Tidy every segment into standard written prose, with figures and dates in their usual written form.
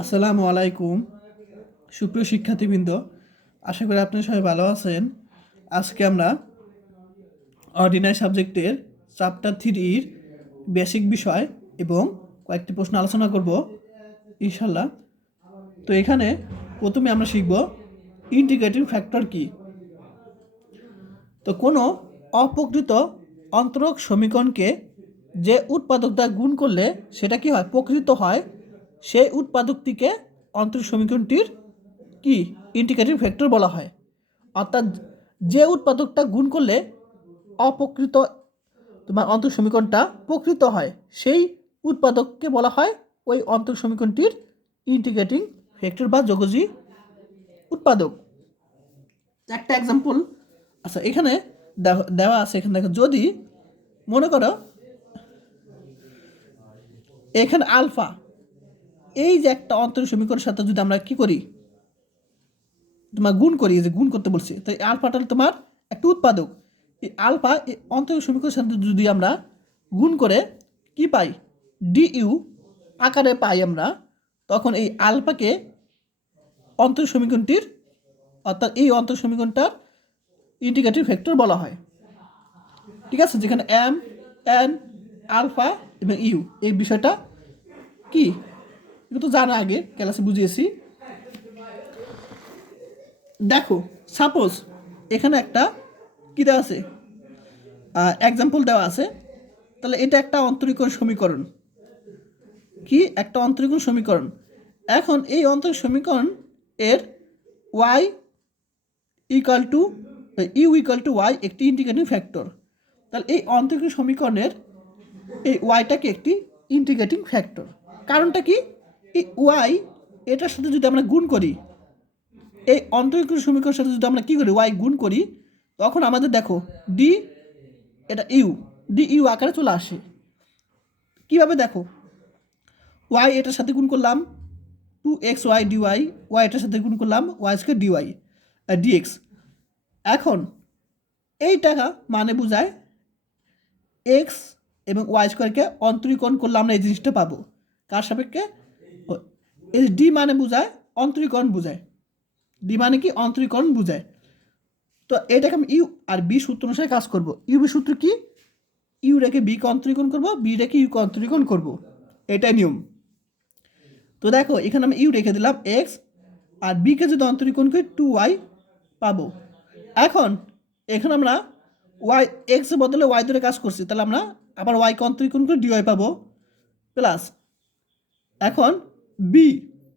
আসসালামু আলাইকুম সুপ্রিয় শিক্ষার্থীবৃন্দ, আশা করি আপনারা সবাই ভালো আছেন। আজকে আমরা অর্ডিনারি সাবজেক্টের চ্যাপ্টার 3-র বেসিক বিষয় এবং কয়েকটি প্রশ্ন আলোচনা করব ইনশাল্লাহ। তো এখানে প্রথমে আমরা শিখব ইন্টিগ্রেটিং ফ্যাক্টর কি। তো কোনো অপ্রকৃত অন্তরক সমীকরণকে যে উৎপাদক দ্বারা গুণ করলে সেটা কি হয়, প্রকৃত হয়, সেই উৎপাদকটিকে অন্তরক সমীকরণটির কি ইন্টিগ্রেটিং ফ্যাক্টর বলা হয়। অর্থাৎ যে উৎপাদকটা গুণ করলে অপ্রকৃত তোমার অন্তরক সমীকরণটা প্রকৃত হয়, সেই উৎপাদককে বলা হয় ওই অন্তরক সমীকরণটির ইন্টিগ্রেটিং ফ্যাক্টর বা যোগজি উৎপাদক। একটা এক্সাম্পল আচ্ছা এখানে দেওয়া আছে। এখানে দেখো, যদি মনে করো এখানে আলফা, এই যে একটা অন্তরক সমীকরণের সাথে যদি আমরা কি করি, তোমার গুণ করি, যে গুণ করতে বলছি, তাই আলফাটা তোমার একটা উৎপাদক। এই আলফা এই অন্তরক সমীকরণের সাথে যদি আমরা গুণ করে কি পাই, ডিইউ আকারে পাই আমরা, তখন এই আলফাকে অন্তরক সমীকরণটির অর্থাৎ এই অন্তরক সমীকরণটার ইন্টিগ্রেটিং ফ্যাক্টর বলা হয়। ঠিক আছে, যেখানে এম, এন, আলফা এবং ইউ, এই বিষয়টা কি এটা তো জানা, আগে ক্লাসে বুঝিয়েছি। দেখো, সাপোজ এখানে একটা কি দেওয়া আছে, এক্সাম্পল দেওয়া আছে। তাহলে এটা একটা অন্তরীকরণ সমীকরণ, কি একটা অন্তরীকরণ সমীকরণ। এখন এই অন্তরীকরণ সমীকরণ এর y equal to u equal to y একটি ইন্টিগ্রেটিং ফ্যাক্টর। তাহলে এই অন্তরীকরণ সমীকরণের এই ওয়াইটাকে একটি ইন্টিগ্রেটিং ফ্যাক্টর। কারণটা কি, এই ওয়াই এটার সাথে যদি আমরা গুণ করি, এই অন্তরীকরণ সমীকরণের সাথে যদি আমরা কী করি, ওয়াই গুণ করি, তখন আমাদের দেখো ডি, এটা ইউ, ডি ইউ আকারে চলে আসে। কীভাবে দেখো, ওয়াই এটার সাথে গুণ করলাম 2xy dy, ওয়াই এটার সাথে গুণ করলাম ওয়াই স্কোয়ার ডিওয়াই ডিএক্স। এখন এই টাকা মানে বোঝায় এক্স এবং ওয়াই স্কোয়ারকে অন্তরীকরণ করলে আমরা এই জিনিসটা পাবো। কার সাপেক্ষে, এই ডি মানে বোঝায় অন্তরীকরণ বোঝায়, ডি মানে কি অন্তরীকরণ বোঝায়। তো এটাকে আমি ইউ আর বি সূত্র অনুসারে কাজ করব। ইউ বি সূত্র কি, ইউ রেখে বিকে অন্তরীকরণ করবো, বি রেখে ইউকে অন্তরীকরণ করবো, এটাই নিয়ম। তো দেখো এখানে আমি ইউ রেখে দিলাম এক্স, আর বিকে যদি অন্তরীকরণ করি 2y পাবো। এখন এখানে আমরা ওয়াই এক্সের বদলে ওয়াই ধরে কাজ করছি, তাহলে আমরা আবার ওয়াইকে অন্তরীকরণ করে ডিওয়াই পাবো, প্লাস এখন বি,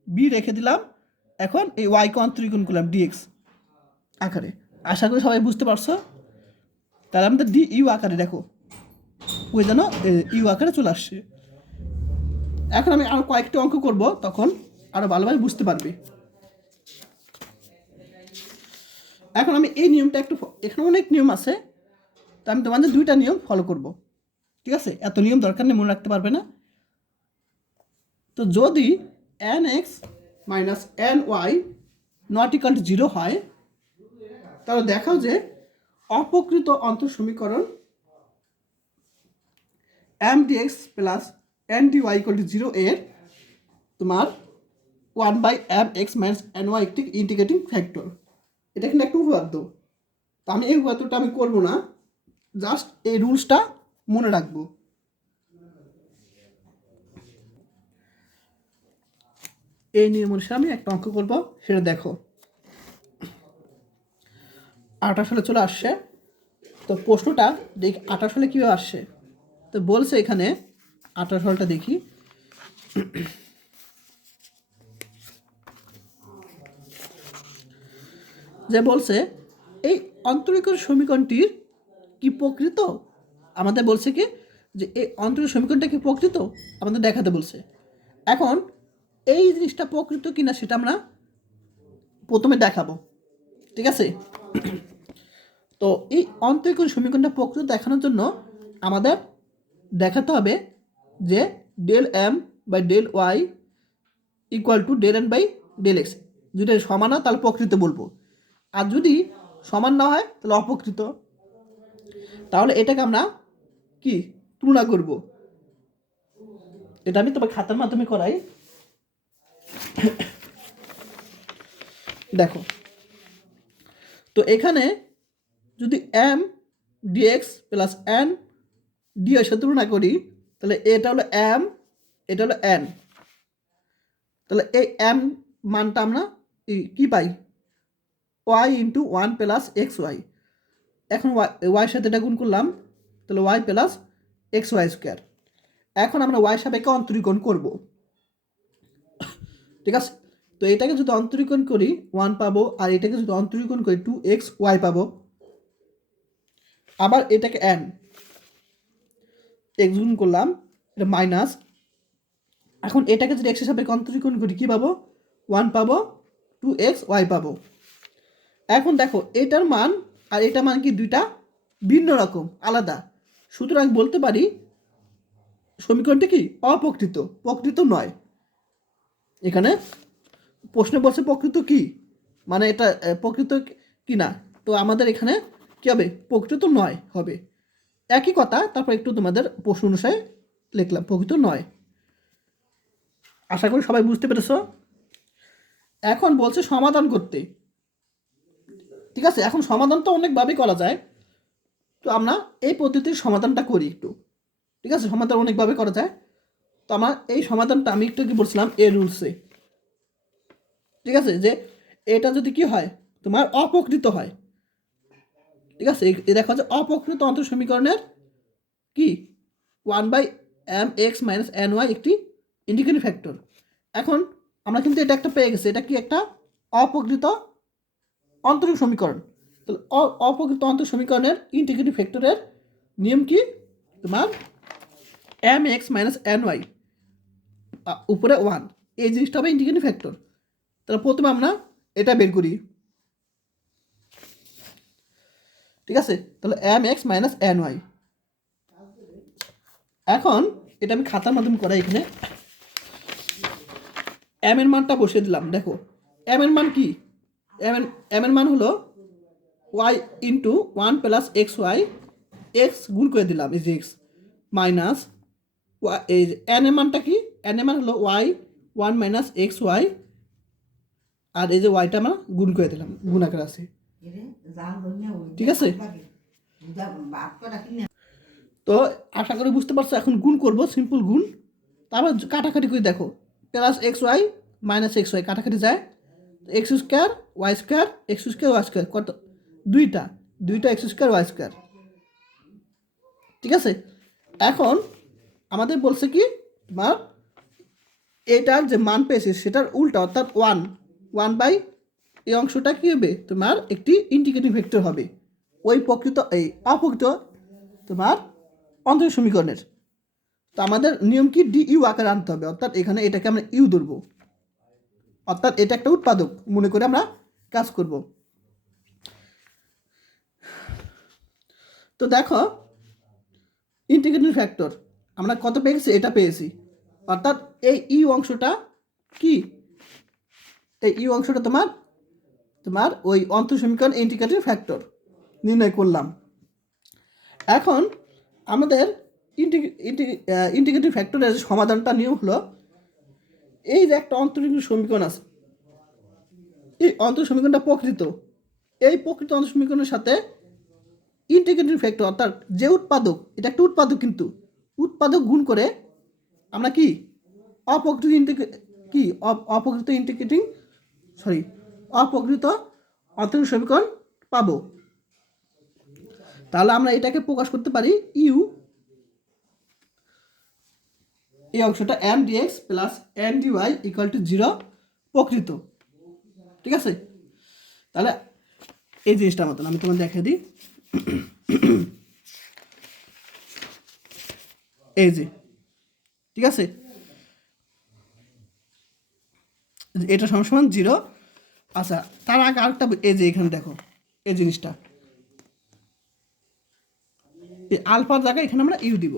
বি রেখে দিলাম, এখন এই ওয়াইকে অন্তরীকরণ করলাম ডিএক্স আকারে। আশা করি সবাই বুঝতে পারছো। তাহলে আমাদের ডি ইউ আকারে দেখো, ওই যেন ইউ আকারে চলে আসছে। এখন আমি আরও কয়েকটি অঙ্ক করব, তখন আরও ভালোভাবে বুঝতে পারবে। এখন আমি এই নিয়মটা একটু, এখানে অনেক নিয়ম আছে, তো আমি তোমাদের দুইটা নিয়ম ফলো করব। ঠিক আছে, এত নিয়ম দরকার নেই, মনে রাখতে পারবে না। তো যদি N x minus N y not equal to 0 হয়, তাহলে দেখাও যে অপ্রকৃত অন্তর সমীকরণ M dx plus N d y equal to 0 এর তোমার 1/m(x - ny) একটি ইন্টিগ্রেটিং ফ্যাক্টর। এটা কিন্তু একটা উপপাদ্য। তো আমি এই উপপাদ্যটা আমি করবো না, জাস্ট এই রুলসটা মনে রাখবো। এই নিয়ম অনুসারে আমি একটা অঙ্ক করবো, সেটা দেখো 28 সালে চলে আসছে। তো প্রশ্নটা দেখি 28 সালে কীভাবে আসছে। তো বলছে এখানে 28 সালটা দেখি, যে বলছে এই অন্তরীকরণ সমীকরণটির কি প্রকৃত, আমাদের বলছে কি যে এই অন্তরীকরণ সমীকরণটা কি প্রকৃত আমাদের দেখাতে বলছে। এখন এই জিনিসটা প্রকৃত কিনা সেটা আমরা প্রথমে দেখাবো। ঠিক আছে, তো এই অন্তরীকরণ সমীকরণটা প্রকৃত দেখানোর জন্য আমাদের দেখাতে হবে যে del M by del y equal to del N by del x. যদি সমান হয় তাহলে প্রকৃত বলবো, আর যদি সমান না হয় তাহলে অপ্রকৃত। তাহলে এটাকে আমরা কি তুলনা করব, এটা আমি তোমার খাতার মাধ্যমে করাই। দেখো, তো এখানে যদি এম ডিএক্স প্লাস এন ডিএর সাথে তুলনা করি, তাহলে এটা হলো এম, এটা হলো এন। তাহলে এই এম মানটা আমরা কি পাই, Y into one plus x Y. এখন ওয়াইয়ের সাথে এটা গুণ করলাম, তাহলে Y plus x Y square. এখন আমরা ওয়াই সাপেক্ষে অন্তরীকরণ করব, ঠিক আছে। তো এটাকে যদি অন্তরীকরণ করি 1 পাবো, আর এটাকে যদি অন্তরীকরণ করি 2xy পাবো। আবার এটাকে n x গুণ করলাম, এটা মাইনাস। এখন এটাকে যদি x এর সাপেক্ষে অন্তরীকরণ করি কি পাবো, 1 পাবো, 2xy পাবো। এখন দেখো এটার মান আর এটার মান কি দুইটা ভিন্ন রকম, আলাদা। সুতরাং বলতে পারি সমীকরণটি কি অপ্রকৃত, প্রকৃত নয়। এখানে প্রশ্ন বলছে প্রকৃত কি, মানে এটা প্রকৃত কি না, তো আমাদের এখানে কি হবে, প্রকৃত নয় হবে। একই কথা, তারপর একটু তোমাদের প্রশ্ন অনুসারে লিখলাম প্রকৃত নয়। আশা করি সবাই বুঝতে পেরেছ। এখন বলছে সমাধান করতে, ঠিক আছে। এখন সমাধান তো অনেকভাবেই করা যায়, তো আমরা এই পদ্ধতির সমাধানটা করি একটু, ঠিক আছে। সমাধান অনেকভাবে করা যায়, তো আমার এই সমাধানটা আমি একটু কি বলছিলাম এ রুলসে, ঠিক আছে, যে এটা যদি কি হয় তোমার অপ্রকৃত হয়, ঠিক আছে। দেখা যাচ্ছে অপ্রকৃত অন্তর সমীকরণের কি 1/mx-ny একটি ইন্টিগ্রেটিং ফ্যাক্টর। এখন আমরা কিন্তু এটা একটা পেয়ে গেছি, এটা কি একটা অপ্রকৃত অন্তরীণ সমীকরণ। তাহলে অপ্রকৃত অন্তর সমীকরণের ইন্টিগ্রেটিং ফ্যাক্টরের নিয়ম কি তোমার mx-ny উপরে 1, এই জিনিসটা হবে ইন্টিগ্রেটিং ফ্যাক্টর। তাহলে প্রথমে আমরা এটা বের করি, ঠিক আছে। তাহলে mx-ny। এখন এটা আমি খাতার মাধ্যমে করাই, এখানে এম এর মানটা বসিয়ে দিলাম। দেখো এম এর মান কি, এম এর মান হলো y into 1 plus x y, x গুণ করে দিলাম এই যে এক্স মাইনাস এই এন এর মানটা কি, এন এর মান হলো ওয়াই 1 মাইনাস এক্স ওয়াই, আর এই যে ওয়াইটা আমরা গুণ করে দিলাম, গুণ আকারে আছে, ঠিক আছে। তো আশা করি বুঝতে পারছো। এখন গুণ করব, সিম্পল গুণ, তারপর কাটাকাটি করে দেখো, plus x y minus x y কাটাকাটি যায়, x square y square, x square y square কত, দুইটা এক্স স্কোয়ার ওয়াই স্কোয়ার, ঠিক আছে। এখন আমাদের বলছে কি তোমার এটার যে মান পেয়েছে সেটার উল্টা, অর্থাৎ 1 বাই এই অংশটা কী হবে তোমার একটি ইন্টিগ্রেটিং ভেক্টর হবে ওই প্রকৃত এই অপ্রকৃত তোমার অন্তরীণ সমীকরণের। তো আমাদের নিয়ম কি ডি ইউ আকারে আনতে হবে, অর্থাৎ এখানে এটাকে আমরা ইউ ধরবো, অর্থাৎ এটা একটা উৎপাদক মনে করে আমরা কাজ করব। তো দেখো ইন্টিগ্রেটিং ফ্যাক্টর আমরা কত পেয়েছি, এটা পেয়েছি, অর্থাৎ এই ইউ অংশটা কি, এই ইউ অংশটা তোমার ওই অন্তরীণ সমীকরণ ইন্টিগ্রেটিং ফ্যাক্টর নির্ণয় করলাম। এখন আমাদের ইন্টিগ্রেটিং ফ্যাক্টরের সমাধানটা নিয়ম হলো, এই যে একটা অন্তরীণ সমীকরণ আছে, এই অন্তরীণ সমীকরণটা প্রকৃত, এই প্রকৃত অন্তরীণ সমীকরণের সাথে ইন্টিগ্রেটিং ফ্যাক্টর অর্থাৎ যে উৎপাদক, এটা একটা উৎপাদক, কিন্তু উৎপাদক গুণ করে আমরা কি অপ্রকৃত অন্তরীণ সমীকরণ পাবো। তাহলে আমরা এটাকে প্রকাশ করতে পারি ইউ, এই অংশটা M dx plus N dy equal to 0 প্রকৃত, ঠিক আছে। তাহলে এই জিনিসটার মতন আমি তোমার দেখে দিই, এই যে, ঠিক আছে, এটা সমান 0। আচ্ছা, তার আগে আরেকটা, এই যে এখানে দেখো এই জিনিসটা, এই আলফার জায়গায় এখানে আমরা ইউ দিব,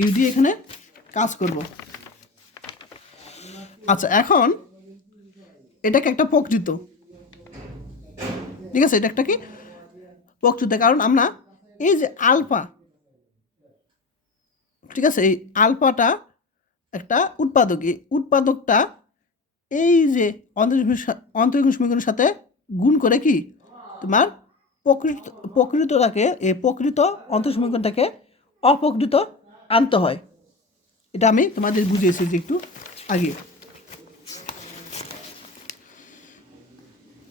ইউ দিয়ে এখানে কাজ করব। আচ্ছা, এখন এটাকে একটা প্রকৃত, ঠিক আছে, এটা একটা কি প্রকৃত, কারণ আমরা এই যে আলফা, ঠিক আছে, এই আলফাটা একটা উৎপাদক, এই উৎপাদকটা এই যে অন্তরীণ সমীকরণের সাথে গুণ করে কি তোমার প্রকৃতটাকে এই প্রকৃত অন্তরীণ সমীকরণটাকে অপ্রকৃত আনতে হয়। এটা আমি তোমাদের বুঝিয়েছি যে একটু আগে।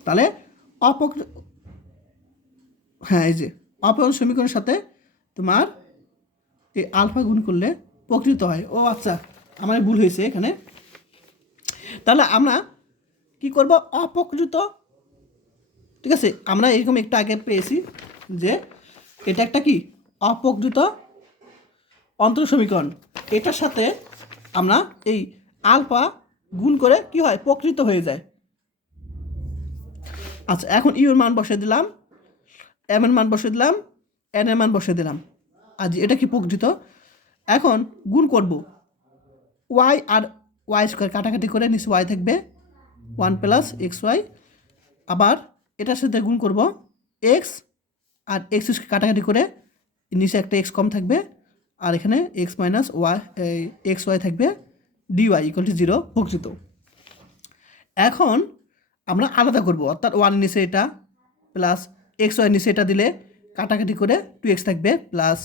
তাহলে হ্যাঁ, এই যে অপ্রকৃত সমীকরণের সাথে তোমার এই আলফা গুণ করলে প্রকৃত হয়। ও আচ্ছা, আমার ভুল হয়েছে এখানে। তাহলে আমরা কি করব, অপ্রকৃত, ঠিক আছে, আমরা এরকম একটু আগে পেয়েছি যে এটা একটা কি অপ্রকৃত অন্তর সমীকরণ, এটার সাথে আমরা এই আলফা গুণ করে কি হয়, প্রকৃত হয়ে যায়। আচ্ছা, এখন ইউর মান বসে দিলাম, এম এর মান বসে দিলাম, এন এর মান বসে দিলাম, আজ এটা কি প্রকৃত। এখন গুণ করব ওয়াই আর ওয়াই স্কোয়ার কাটাকাটি করে নিচে ওয়াই থাকবে 1 প্লাস এক্স ওয়াই, আবার এটার সাথে গুণ করব এক্স আর এক্স কাটাকাটি করে নিচে একটা এক্স কম থাকবে, আর এখানে x minus y x y থাকবে, ডিওয়াই ইকুয়াল টু 0 প্রকৃত। এখন আমরা আলাদা করব, অর্থাৎ ওয়ান নিচে এটা প্লাস এক্স ওয়াই নিচে এটা দিলে কাটাকাটি করে 2x থাকবে, প্লাস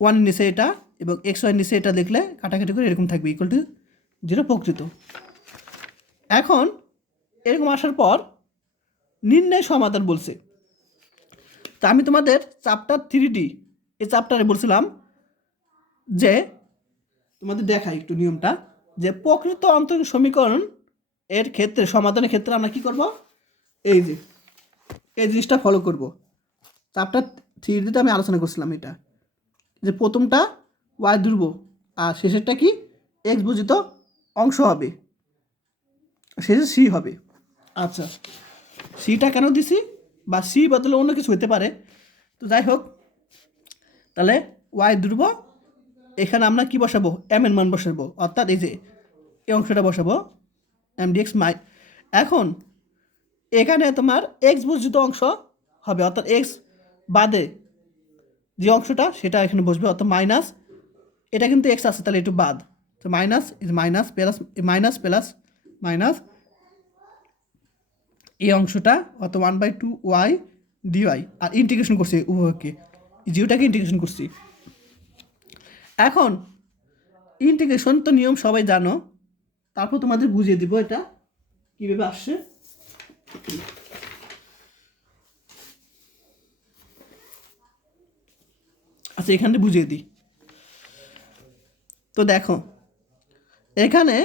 ওয়ান নিচে এটা এবং এক্স ওয়াই নিচে এটা দেখলে কাটাকাটি করে এরকম থাকবে ইকুয়াল টু 0 প্রকৃত। এখন এরকম আসার পর নির্ণয় সমাধান বলছে। তা আমি তোমাদের চ্যাপ্টার 3D এই চ্যাপ্টারে বলছিলাম যে তোমাদের দেখাই একটু নিয়মটা, যে প্রকৃত অন্তরীণ সমীকরণ এর ক্ষেত্রে সমাধানের ক্ষেত্রে আমরা কি করব, এই যে এই জিনিসটা ফলো করব। চ্যাপ্টার 3Dতে আমি আলোচনা করছিলাম এটা, যে প্রথমটা ওয়াই ধ্রুব আর শেষেরটা কি এক্স বুঝিত অংশ হবে, শেষে সি হবে। আচ্ছা, সিটা কেন দিছি, বা সি বদলে অন্য কিছু হতে পারে, তো যাই হোক, তাহলে ওয়াই ধ্রুব, এখানে আমরা কি বসাবো, এম এর মান বসাবো, অর্থাৎ এই যে এই অংশটা বসাবো এম ডি এক্স মাই। এখন এখানে তোমার এক্স বুঝিত অংশ হবে, অর্থাৎ এক্স বাদে যে অংশটা সেটা এখানে বসবে, অর্থাৎ মাইনাস, এটা কিন্তু এক্স আছে তাহলে একটু বাদ, তো minus minus plus minus plus minus এই অংশটা, অত 1/2 ওয়াই ডিওয়াই, আর ইন্টিগ্রেশন করছি উভয়কে, জিওটাকে ইন্টিগ্রেশন করছি। এখন ইন্টিগ্রেশন তো নিয়ম সবাই জানো, তারপর তোমাদের বুঝিয়ে দিব এটা কীভাবে আসছে। আচ্ছা, এখানে বুঝিয়ে দিই। তো দেখো এখানে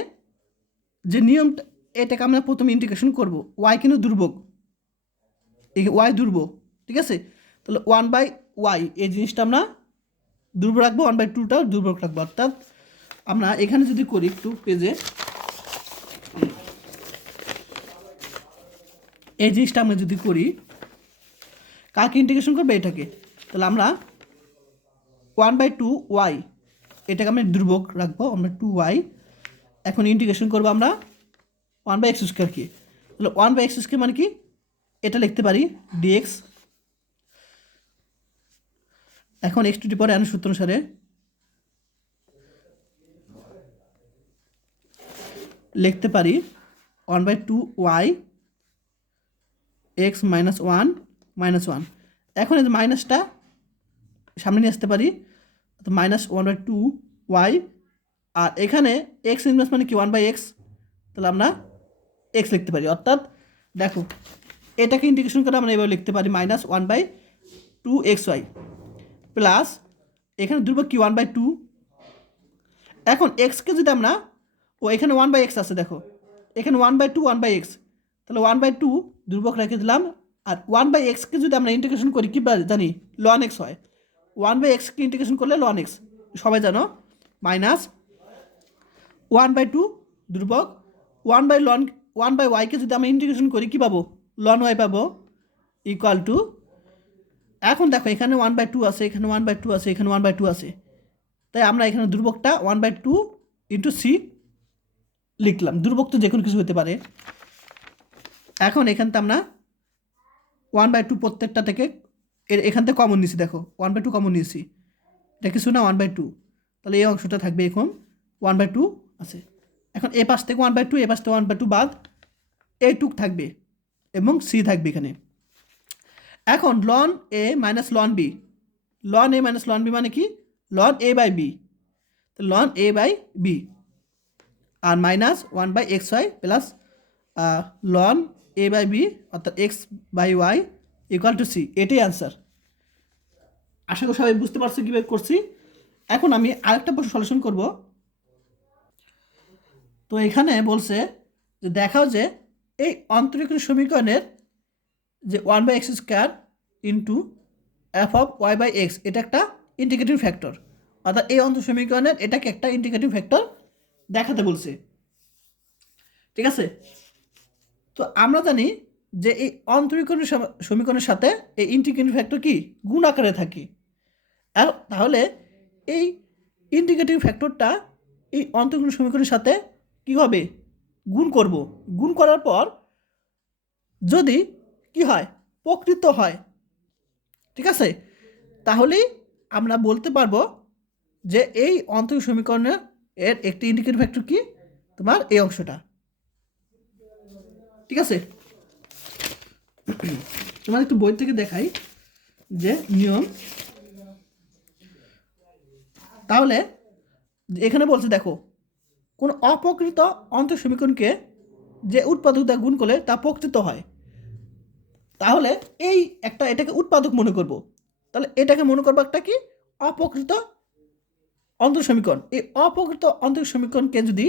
যে নিয়মটা, এটাকে আমরা প্রথমে ইন্টিগ্রেশন করব, ওয়াই কিন্তু দুর্ভোগ, ওয়াই দুর্ভোগ, ঠিক আছে, তাহলে 1/y এই জিনিসটা আমরা দুর্বল রাখবো, 1/2টাও দুর্বল রাখবো, অর্থাৎ আমরা এখানে যদি করি একটু পেজে এই জিনিসটা আমরা যদি করি, কাকে ইন্টিগ্রেশন করবে, এটাকে, তাহলে আমরা 1/2 ওয়াই এটাকে আমরা দুর্ভোগ রাখবো, আমরা 2y। এখন ইন্টিগ্রেশন করবো আমরা 1/x স্কোয়ারকে, তাহলে 1/x স্কোয়ার মানে কি, এটা লিখতে পারি dx। এখন x two the power n সূত্র অনুসারে লিখতে পারি 1/2 ওয়াই এক্স মাইনাস 1 মাইনাস 1। এখন এই মাইনাসটা সামনে নিয়ে আসতে পারি, তো মাইনাস 1/2 ওয়াই, আর এখানে এক্স ইনভার্স মানে কি 1/x, তাহলে আমরা এক্স লিখতে পারি, অর্থাৎ দেখো এটাকে ইন্টিগ্রেশন করে আমরা এভাবে লিখতে পারি মাইনাস 1/2 এক্স ওয়াই প্লাস এখানে দুর্ভোগ কি 1/2। এখন এক্সকে যদি আমরা, ও এখানে 1/x আছে, দেখো এখানে 1/2 1/x, তাহলে 1/2 দুর্ভোগ রেখে দিলাম, আর 1/xকে যদি আমরা ইন্টিগ্রেশন করি কি জানি ln x হয়, 1/xকে ইন্টিগ্রেশন করলে ln x সবাই জানো, মাইনাস 1/2 দুর্ভোগ 1/y কে যদি আমরা ইন্টিগ্রেশন করি কি পাবো, ln y পাবো, ইকুয়াল টু, এখন দেখো এখানে 1/2 আছে, এখানে 1/2 আছে, এখানে 1/2 আছে, তাই আমরা এখানে দুর্ভোগটা 1/2 ইন্টু সি লিখলাম, দুর্ভোগ তো যে কোনো কিছু হতে পারে। এখন এখানতে আমরা 1/2 প্রত্যেকটা থেকে এখান থেকে কমন নিয়েছি, দেখো 1/2 কমন নিয়েছি, এটা কিছু না 1/2, তাহলে এই অংশটা থাকবে এখন 1/2 আছে, এখন এ পাশ থেকে 1/2, এ পাশ থেকে 1/2 বাদ, এইটুক থাকবে এবং সি থাকবে এখানে। এখন ln a minus ln b, ln a minus ln b মানে কি, লন এ বাই বি, তো লন এ বাই বি আর minus 1/xy plus ln a by b অর্থাৎ x/y ইকুয়াল টু সি। এটাই অ্যান্সার। আশা করি সবাই বুঝতে পারছো কীভাবে করছি। এখন আমি আরেকটা প্রশ্ন সলিউশন করব। তো এখানে বলছে যে দেখাও যে এই অন্তরীকরণ সমীকরণের যে 1/x² ইন্টু f(y/x) এটা একটা ইন্টিগ্রেটিং ফ্যাক্টর, অর্থাৎ এই অন্তর সমীকরণের এটাকে একটা ইন্টিগ্রেটিং ফ্যাক্টর দেখাতে বলছে। ঠিক আছে, তো আমরা জানি যে এই অন্তরীকরণ সমীকরণের সাথে এই ইন্টিগ্রেটিং ফ্যাক্টর কি গুণ আকারে থাকে। আর তাহলে এই ইন্টিগ্রেটিং ফ্যাক্টরটা এই অন্তরীকরণ সমীকরণের সাথে কি হবে, গুণ করব। গুণ করার পর যদি কি হয়, প্রকৃত হয়, ঠিক আছে, তাহলেই আমরা বলতে পারবো যে এই অন্তরীকরণ সমীকরণের এর একটি ইন্টিগ্রেটিং ফ্যাক্টর কি, তোমার এই অংশটা। ঠিক আছে, তোমার একটু বই থেকে দেখাই যে নিয়ম। তাহলে এখানে বলছে দেখো, কোন অপ্রকৃত অন্তর সমীকরণকে যে উৎপাদক দ্বারা গুণ করলে তা প্রকৃত হয়। তাহলে এই একটা এটাকে উৎপাদক মনে করব, তাহলে এটাকে মনে করবো একটা কি অপ্রকৃত অন্তর সমীকরণ। এই অপ্রকৃত অন্তর সমীকরণকে যদি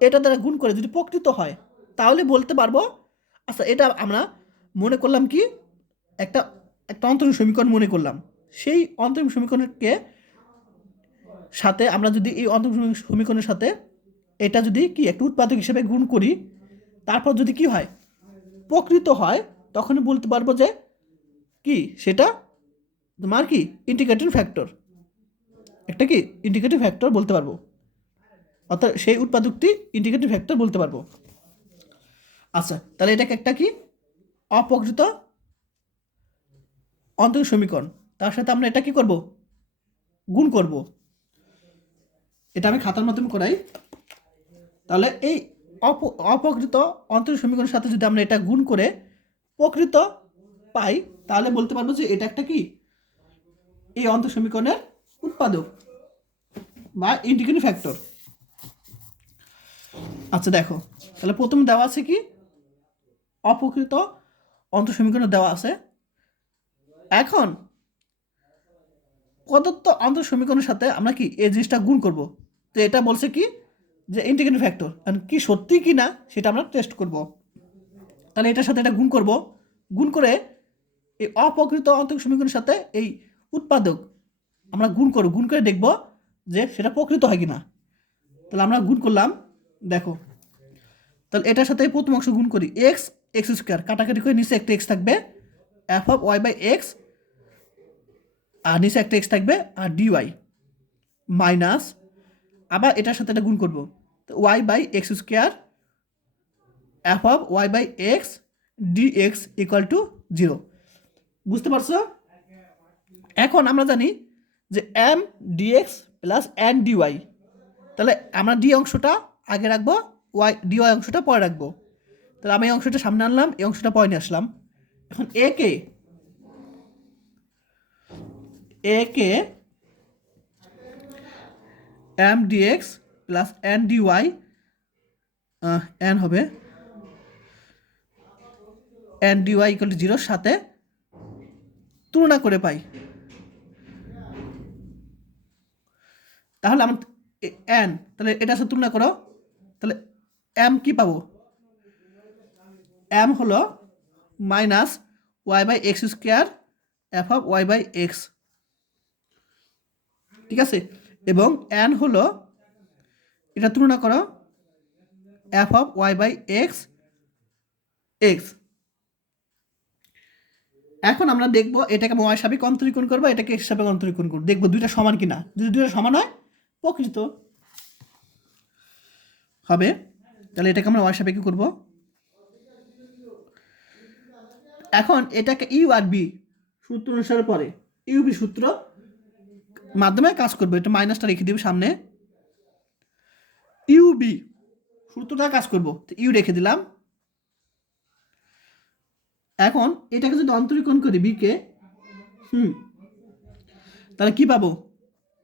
এটা দ্বারা গুণ করে যদি প্রকৃত হয়, তাহলে বলতে পারবো আচ্ছা এটা আমরা মনে করলাম কি একটা একটা অন্তরীণ সমীকরণ মনে করলাম। সেই অন্তরীণ সমীকরণকে সাথে আমরা যদি এই অন্তরীণ সমীকরণের সাথে এটা যদি কি একটা উৎপাদক হিসেবে গুণ করি, তারপর যদি কি হয় প্রকৃত হয়, তখনই বলতে পারবো যে কি সেটা তোমার কি ইন্টিগ্রেটিং ফ্যাক্টর, একটা কি ইন্টিগ্রেটিং ফ্যাক্টর বলতে পারবো, অর্থাৎ সেই উৎপাদকটি ইন্টিগ্রেটিং ফ্যাক্টর বলতে পারবো। আচ্ছা, তাহলে এটাকে একটা কি অপ্রকৃত অন্তরীণ সমীকরণ, তার সাথে আমরা এটা কি করব, গুণ করব। এটা আমি খাতার মাধ্যমে করাই। তাহলে এই অপ্রকৃত অন্তরীণ সমীকরণের সাথে যদি আমরা এটা গুণ করে প্রকৃত পাই, তাহলে বলতে পারবো যে এটা একটা কি এই অন্তর সমীকরণের উৎপাদক বা ইন্টিগ্রেটিং ফ্যাক্টর। আচ্ছা দেখো, তাহলে প্রথম দেওয়া আছে কি অপ্রকৃত অন্তর সমীকরণ দেওয়া আছে। এখন প্রদত্ত অন্তর সমীকরণের সাথে আমরা কি এই জিনিসটা গুণ করব। তো এটা বলছে কি যে ইন্টিগ্রেটিং ফ্যাক্টর, কি সত্যি কি না সেটা আমরা টেস্ট করব। তাহলে এটার সাথে এটা গুণ করব, গুণ করে এই অপ্রকৃত অন্তর সমীকরণের সাথে এই উৎপাদক আমরা গুণ করব, গুণ করে দেখব যে সেটা প্রকৃত হয় কিনা। তাহলে আমরা গুণ করলাম, দেখো তাহলে এটার সাথে প্রথম অংশ গুণ করি, x² কাটাকাটি করে নিচে একটা x থাকবে f(y/x) আর নিচে একটা x থাকবে আর dy মাইনাস, আবার এটার সাথে এটা গুণ করব, তো y/x² f(y/x) dx equal to 0। বুঝতে পারছো? এখন আমরা জানি যে m dx plus n dy, তাহলে আমরা ডি অংশটা আগে রাখবো, dy অংশটা পরে রাখবো। তাহলে আমি এই অংশটা সামনে আনলাম, এই অংশটা পরে নিয়ে আসলাম। এখন এ কে m dx plus n dy n হবে n dy ইকুয়াল টু 0 সাথে তুলনা করে পাই। তাহলে আমার n, তাহলে এটার সাথে তুলনা করো, তাহলে m কি পাবো, m হলো মাইনাস y/x² f(y/x), ঠিক আছে, এবং n হলো এটা তুলনা করো f(y/x) x। এখন আমরা দেখব এটাকে y সাপেক্ষে অন্তরীকরণ করবো, এটাকে x সাপেক্ষে অন্তরীকরণ করবো, দেখবো দুইটা সমান কিনা। যদি দুইটা সমান হয় প্রকৃত হবে। তাহলে এটাকে আমরা y সাপেক্ষে করবো। এখন এটাকে ইউ আর বি সূত্র অনুসারে পরে ইউবি সূত্র মাধ্যমে কাজ করবো। এটা মাইনাসটা রেখে দিব সামনে, ইউবি সূত্রটা কাজ করবো, তো ইউ রেখে দিলাম। এখন এটাকে যদি অন্তরীকরণ করি বিকে, তাহলে কি পাবো?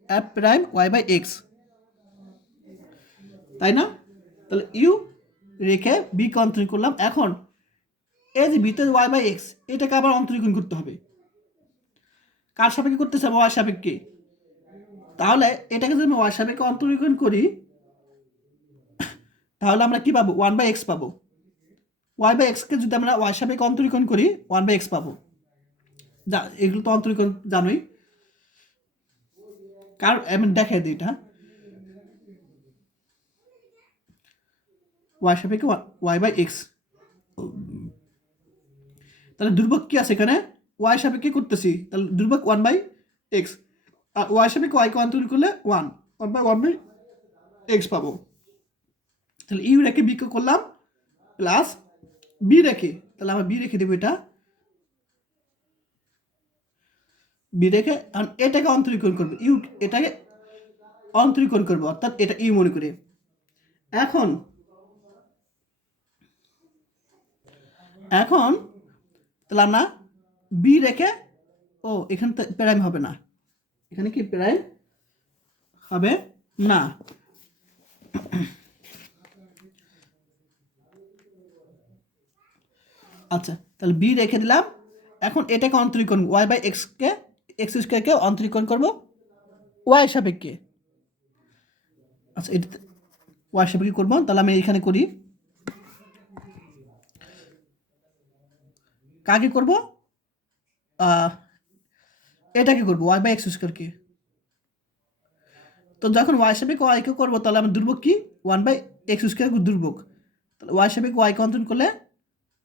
F prime y by x, তাই না? তাহলে ইউ রেখে বিকে অন্তরীকরণ করলাম। এখন এই যে ভিতরে ওয়াই বাই এক্স, এটাকে আবার অন্তরীকরণ করতে হবে। কার সাপেক্ষে করতে চাবো? ওয়াই সাপেক্ষে। তাহলে এটাকে যদি আমি ওয়াই সাপেক্ষে অন্তরীকরণ করি, তাহলে আমরা কি পাবো? ওয়ান বাই এক্স পাবো। ওয়াই বাই এক্সকে যদি আমরা ওয়াই সাপেক্ষে অন্তরীকরণ করি, ওয়ান বাই এক্স পাবো। যা, এগুলো তো অন্তরীকরণ জানোই। কার আমি দেখাই দিই এটা। ওয়াই সাপেক্ষে ওয়াই বাই এক্স, তাহলে দুর্ভোগ কি আছে এখানে? ওয়াই সাপেক্ষে করতেছি, তাহলে দুর্ভোগ ওয়ান বাই এক্স, আর ওয়াই সাপেক্ষে ওয়াইকে অন্তরীকরণ করলে ওয়ান বাই এক্স পাবো। তাহলে ইউ রেখে বিকে করলাম, প্লাস বি রেখে, তাহলে আমরা বি রেখে দেবো এটা, বি রেখে এটাকে অন্তরীকরণ করবো, ইউ এটাকে অন্তরীকরণ করবো, অর্থাৎ এটা ইউ মনে করে। এখন এখন তাহলে আমরা বি রেখে, ও এখানে তো প্রাইম হবে না, এখানে কি প্রাইম হবে না। আচ্ছা, তাহলে বি রেখে দিলাম। এখন এটাকে অন্তরীকরণ, ওয়াই বাই এক্সকে, এক্স স্কোয়ারকে অন্তরীকরণ করবো ওয়াই সাপেক্ষে। আচ্ছা, এটা ওয়াই সাপেক্ষে করবো, তাহলে আমি এখানে করি। কাকে করব? এটাকে করবো ওয়াই বাই এক্স স্কোয়ারকে। তো যখন ওয়াই সাপেক্ষে ওয়াইকে করবো, তাহলে আমি দুর্ভোগ কি? ওয়ান বাই এক্স স্কোয়ার দুর্ভোগ, তাহলে ওয়াই সাপেক্ষে ওয়াইকে অন্তরীকরণ করলে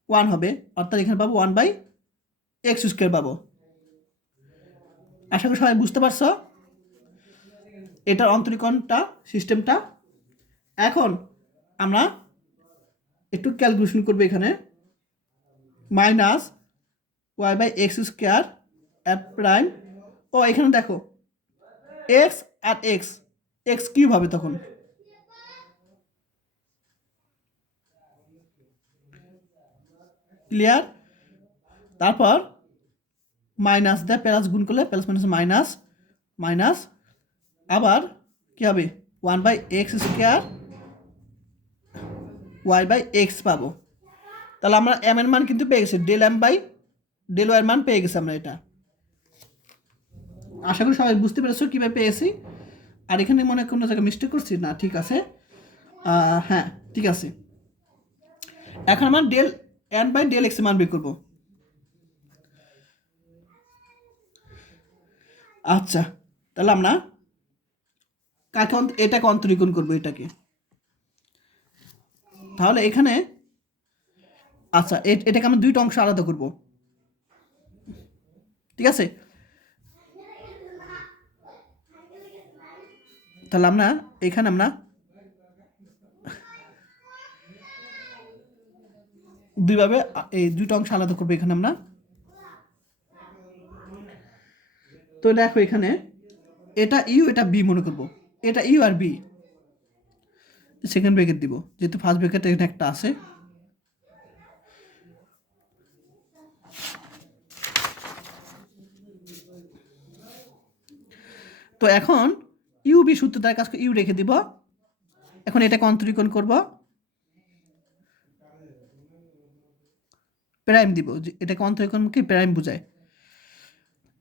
ওয়ান হবে, অর্থাৎ এখানে পাবো ওয়ান বাই এক্স স্কোয়ার পাবো। আশা করি সবাই বুঝতে পারছো এটার অন্তরীকরণটা, সিস্টেমটা। এখন আমরা একটু ক্যালকুলেশন করবো এখানে। Minus Y by x square F prime, ও এখানে দেখো এক্স আর এক্স, এক্স কিউব হবে তখন, ক্লিয়ার? তারপর মাইনাস দেয়, প্লাস গুণ করলে প্লাস মাইনাস মাইনাস মাইনাস, আবার কি হবে? One by x square y by x পাবো। তাহলে আমরা এম এর মান কিন্তু পেয়ে গেছি, del M by del y এর মান পেয়ে গেছি আমরা এটা। আশা করি সবাই বুঝতে পেরেছো কীভাবে পেয়েছি। আর এখানে মনে হয় কোনো জায়গায় মিস্টেক করছি না? ঠিক আছে, হ্যাঁ ঠিক আছে। এখন আমরা del N by del x এর মান বের করবো। আচ্ছা, তাহলে আমরা কাকে এটাকে অন্তরীকরণ করবো, এটাকে। তাহলে এখানে আচ্ছা, এটাকে আমরা দুইটা অংশ আলাদা করব, ঠিক আছে? তাহলে আমরা এখানে আমরা দুইভাবে এই দুইটা অংশ আলাদা করবো এখানে আমরা। তো দেখো এখানে এটা ইউ এটা বি মনে করবো, এটা ইউ আর বি, সেকেন্ড ব্র্যাকেট দিব যেহেতু ফার্স্ট ব্র্যাকেট এখানে একটা আছে। তো এখন ইউ বি সূত্র দ্বারা কাজ করে ইউ রেখে দিব। এখন এটাকে অন্তরীকরণ করব, প্রাইম দিব, এটাকে অন্তরীকরণ কি প্রাইম বোঝায়।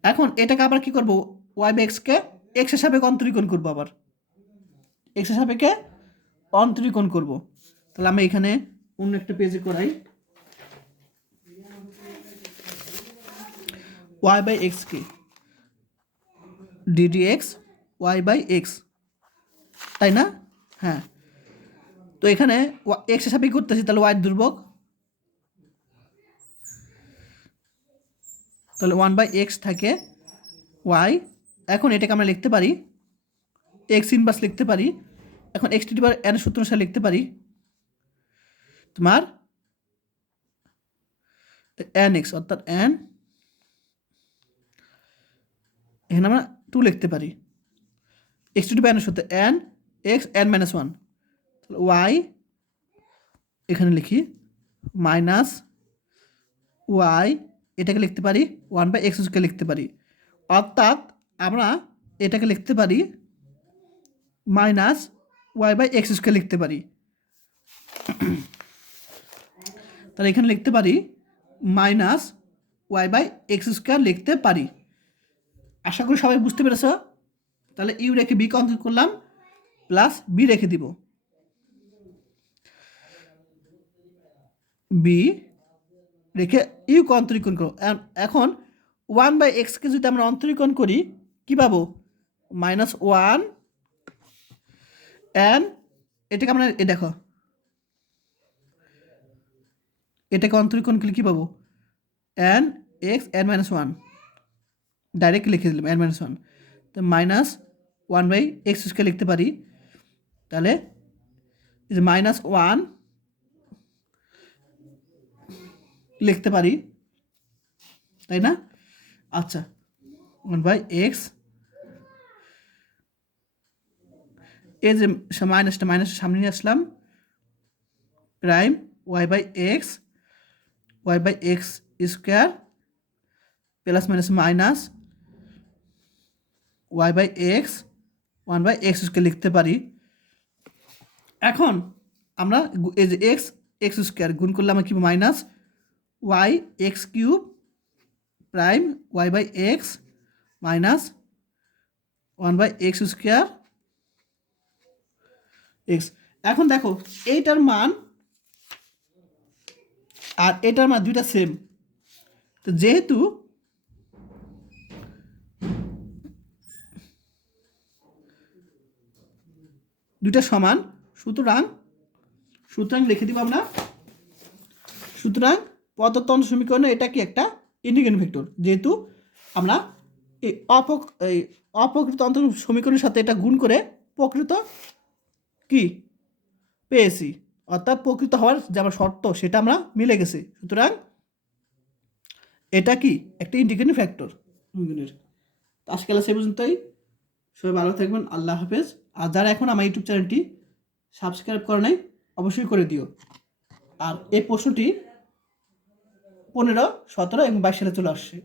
এখন এটাকে আবার কি করব? ওয়াই বাই এক্সকে এক্স এর সাপেক্ষে অন্তরীকরণ করবো, আবার এক্স এর সাপেক্ষে অন্তরীকরণ করব। তাহলে আমি এখানে অন্য একটা পেজে করাই। ওয়াই বাই এক্স কে d d x y by x, তাই না? হ্যাঁ, তো এখানে এক্স এর সাপেক্ষে করতেছি, তাহলে ওয়াই দুর্ভোগ, তাহলে ওয়ান বাই এক্স থাকে ওয়াই। এখন এটাকে আমরা লিখতে পারি এক্স ইনভার্স লিখতে পারি। এখন x to the power N সূত্র অনুসারে লিখতে পারি তোমার এন এক্স, অর্থাৎ এন, এখানে আমরা টু লিখতে পারি। X to the power N সূত্র N X N minus one, তাহলে ওয়াই এখানে লিখি মাইনাস ওয়াই, এটাকে লিখতে পারি 1/x² লিখতে পারি, অর্থাৎ আমরা এটাকে লিখতে পারি -y/x² লিখতে পারি। তাহলে এখানে লিখতে পারি -y/x² লিখতে পারি। আশা করি সবাই বুঝতে পেরেছ। তাহলে ইউ রেখে বি কনস্ট্যান্ট করলাম, প্লাস বি রেখে দিব, বি রেখে ইউ কে অন্তরীকরণ করো। এখন 1/x যদি আমরা অন্তরীকরণ করি কি পাবো? -1 এন, এটাকে আমরা দেখো, এটাকে অন্তরীকরণ করলে কী পাবো? n x n-1, ডাইরেক্ট লিখে দিলাম n-1, তো -1/x² লিখতে পারি। তাহলে -1 লিখতে পারি, তাই না? আচ্ছা, 1/x, এই যে মাইনাসটা সামনে নিয়ে আসলাম, prime y/x y/x² plus minus minus y/x 1/x² লিখতে পারি। এখন আমরা এই যে x² গুণ করলে আমরা কি minus y(x³ prime y/x minus 1/x², x। এখন দেখো এইটার মান আর এটার মান দুইটা সেম, তো যেহেতু দুইটা সমান, সুতরাং লিখে দিব আমরা, সুতরাং প্রদত্ত সমীকরণে এটা কি একটা ইন্ডিপেন্ডেন্ট ভেক্টর, যেহেতু আমরা এই অপ্রকৃত অন্তর সমীকরণের সাথে এটা গুণ করে প্রকৃত কি পেয়েছি, অর্থাৎ প্রকৃত হওয়ার যে আমার শর্ত সেটা আমরা মিলে গেছে, সুতরাং এটা কি একটা ইন্ডিপেন্ডেন্ট ফ্যাক্টর। আজকে সে পর্যন্তই, সবাই ভালো থাকবেন, আল্লাহ হাফেজ। আর যারা এখন আমার ইউটিউব চ্যানেলটি সাবস্ক্রাইব করে নাই অবশ্যই করে দিও। আর এই প্রশ্নটি 15, 17 এবং 22 সালে চলে আসছে।